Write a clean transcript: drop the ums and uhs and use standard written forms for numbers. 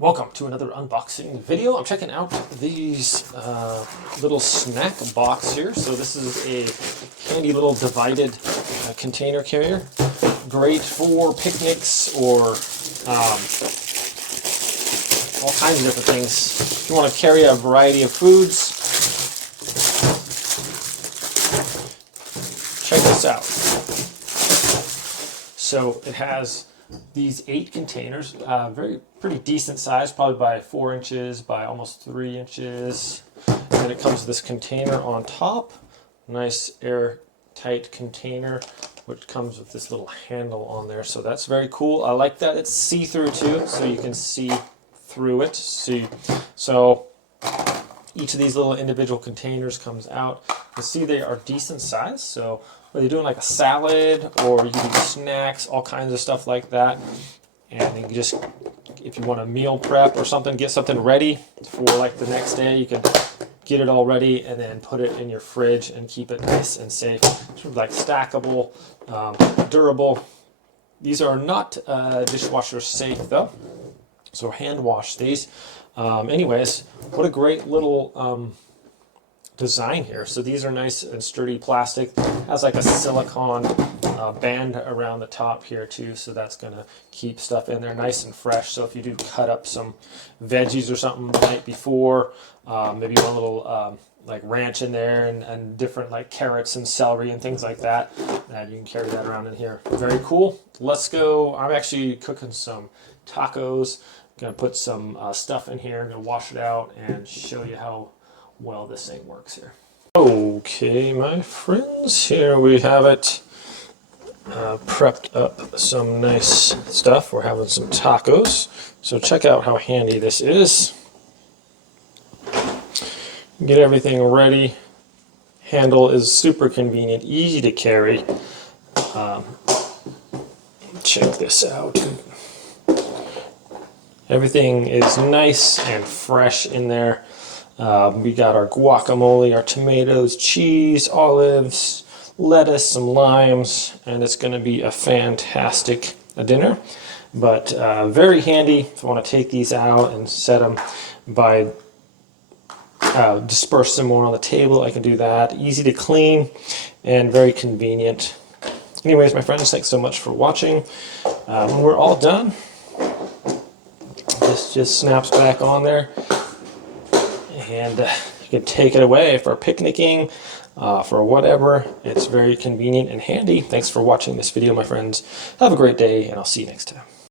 Welcome to another unboxing video. I'm checking out these little snack box here. So this is a handy little divided container carrier. Great for picnics or all kinds of different things. If you want to carry a variety of foods, check this out. So it has these 8 containers, pretty decent size, probably by 4 inches by almost 3 inches. And it comes with this container on top, nice airtight container, which comes with this little handle on there. So that's very cool. I like that it's see-through too, so you can see through it. So each of these little individual containers comes out. You see they are decent size, so whether you're doing like a salad or you can do snacks, all kinds of stuff like that. And you can just, if you want a meal prep or something, get something ready for like the next day, you can get it all ready and then put it in your fridge and keep it nice and safe. Sort of like stackable, durable. These are not dishwasher safe though, so hand wash these. Anyways, what a great little design here. So these are nice and sturdy plastic. Has like a silicone band around the top here too, so that's gonna keep stuff in there nice and fresh. So if you do cut up some veggies or something the night before, maybe you want a little like ranch in there and different like carrots and celery and things like that, and you can carry that around in here. Very cool. Let's go. I'm actually cooking some tacos. Gonna put some stuff in here, gonna wash it out and show you how well this thing works here. Okay, my friends, here we have it. Prepped up some nice stuff. We're having some tacos, so check out how handy this is. Get everything ready. Handle is super convenient, easy to carry. Check this out. Everything is nice and fresh in there. We got our guacamole, our tomatoes, cheese, olives, lettuce, some limes, and it's going to be a fantastic dinner. But very handy if you want to take these out and set them by disperse some more on the table. I can do that. Easy to clean and very convenient. Anyways, my friends, thanks so much for watching. When we're all done, this just snaps back on there, and you can take it away for picnicking, for whatever. It's very convenient and handy. Thanks for watching this video, my friends. Have a great day, and I'll see you next time.